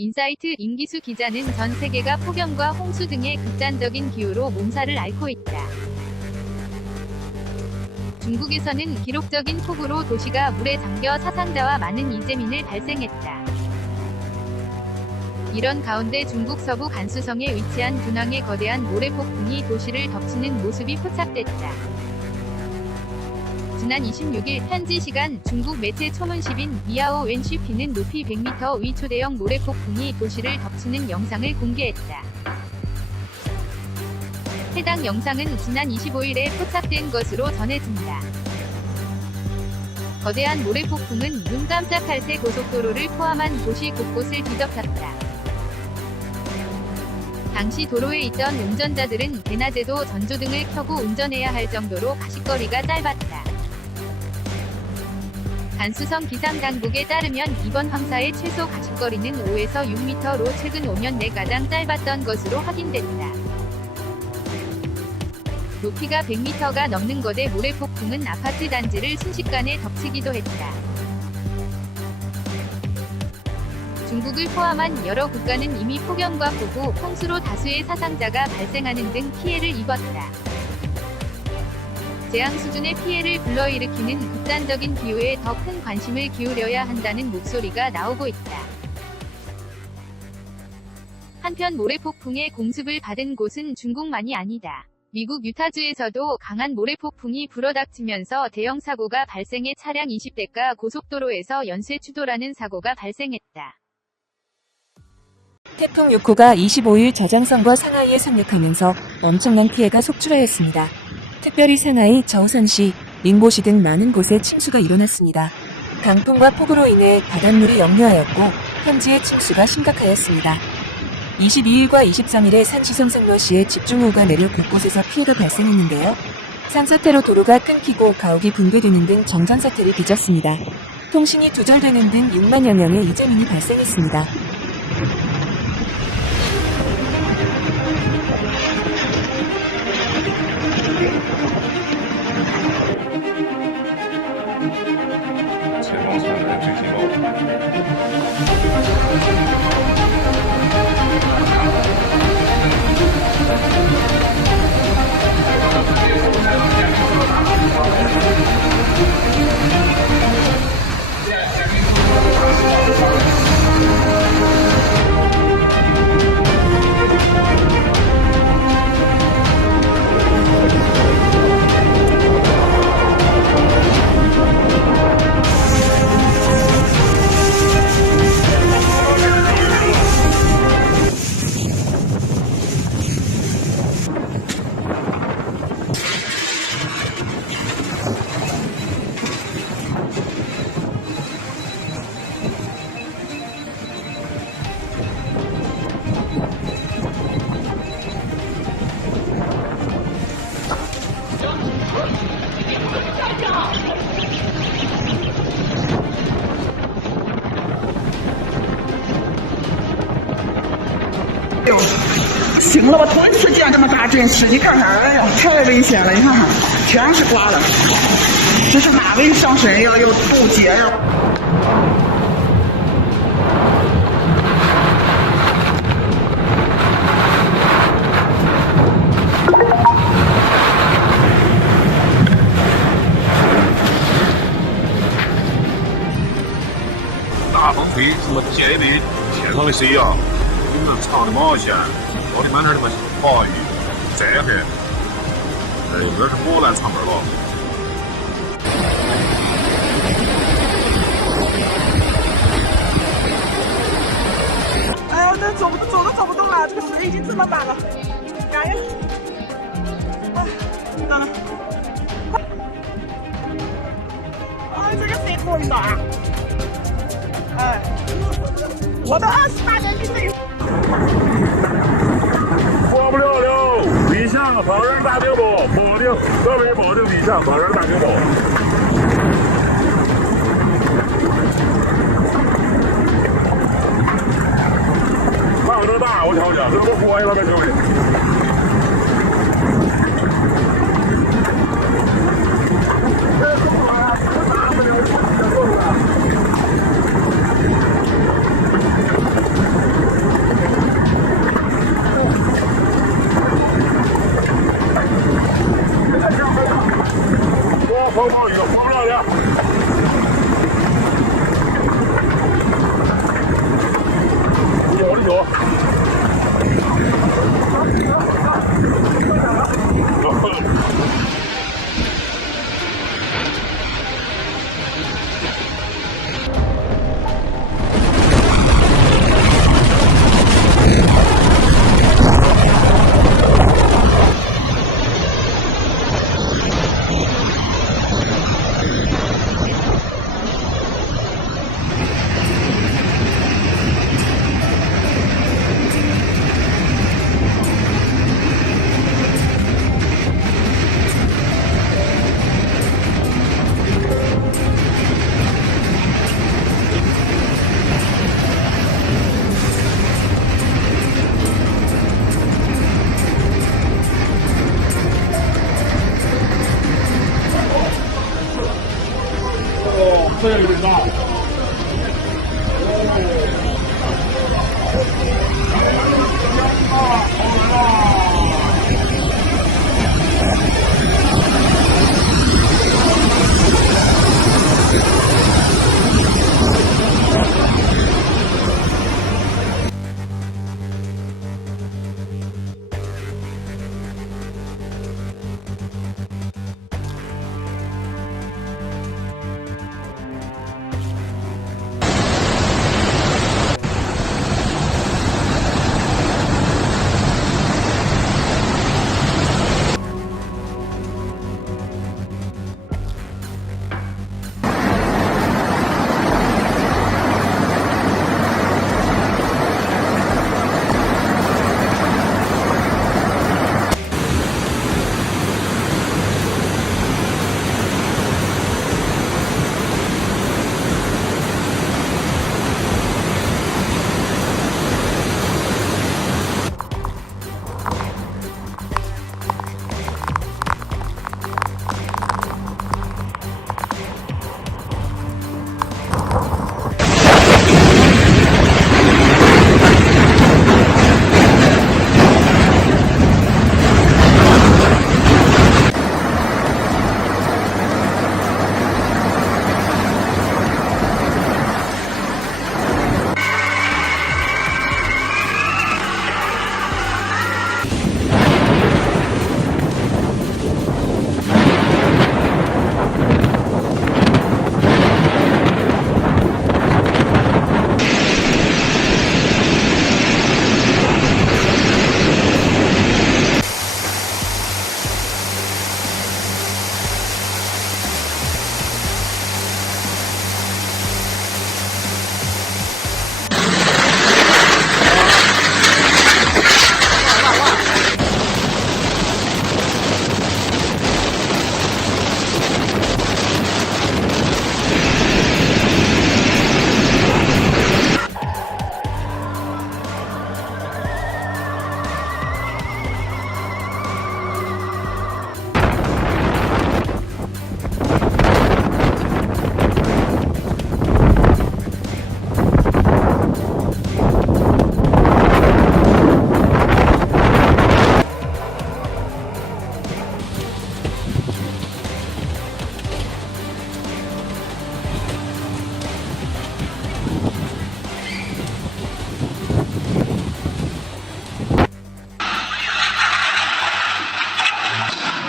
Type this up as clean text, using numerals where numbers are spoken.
인사이트 임기수 기자는 전 세계가 폭염과 홍수 등의 극단적인 기후로 몸살을 앓고 있다. 중국에서는 기록적인 폭우로 도시가 물에 잠겨 사상자와 많은 이재민을 발생했다. 이런 가운데 중국 서부 간수성에 위치한 둔왕의 거대한 모래폭풍이 도시를 덮치는 모습이 포착됐다. 지난 26일 현지 시간 중국 매체 초문십인 미야오 웬쉬피는 높이 100m 위 초대형 모래폭풍이 도시를 덮치는 영상을 공개했다. 해당 영상은 지난 25일에 포착된 것으로 전해진다. 거대한 모래폭풍은 눈 깜짝할 새 고속도로를 포함한 도시 곳곳을 뒤덮였다. 당시 도로에 있던 운전자들은 대낮에도 전조등을 켜고 운전해야 할 정도로 가십거리가 짧았다. 간수성 기상당국에 따르면 이번 황사의 최소 가십거리는 5에서 6m로 최근 5년 내 가장 짧았던 것으로 확인됐다. 높이가 100m가 넘는 거대 모래폭풍은 아파트 단지를 순식간에 덮치기도 했다. 중국을 포함한 여러 국가는 이미 폭염과 폭우, 홍수로 다수의 사상자가 발생하는 등 피해를 입었다. 재앙 수준의 피해를 불러일으키는 극단적인 기후에 더 큰 관심을 기울여야 한다는 목소리가 나오고 있다. 한편 모래폭풍의 공습을 받은 곳은 중국만이 아니다. 미국 유타주에서도 강한 모래폭풍이 불어닥치면서 대형 사고가 발생해 차량 20대가 고속도로에서 연쇄 추돌하는 사고가 발생했다. 태풍 6호가 25일 저장성과 상하이에 상륙하면서 엄청난 피해가 속출하였습니다. 특별히 상하이, 저우선시, 닝보시 등 많은 곳에 침수가 일어났습니다. 강풍과 폭우로 인해 바닷물이 역류하였고 현지의 침수가 심각하였습니다. 22일과 23일에 산시성 성로시에 집중호우가 내려 곳곳에서 피해가 발생했는데요. 산사태로 도로가 끊기고 가옥이 붕괴되는 등 정전사태를 빚었습니다. 통신이 두절되는 등 6만여 명의 이재민이 발생했습니다.行了吧，头一次见这么大阵势，你看看，哎呀，太危险了！你看看，全是刮的，这是哪位上身呀？要渡劫呀！大风吹，什么接的天上的水呀，你们长的毛线，跑的满哪儿他妈滑鱼，这还，哎，这是磨烂长根了。哎呀，这走都走不动了，这个水已经这么大了，赶紧，哎，等等，哎，这个水多大？哎，我的28年军队。过不了了，理想帮人打顶包，保定河北保定理想帮人打顶包。看这大，我瞧瞧，这不过去了呗，兄弟。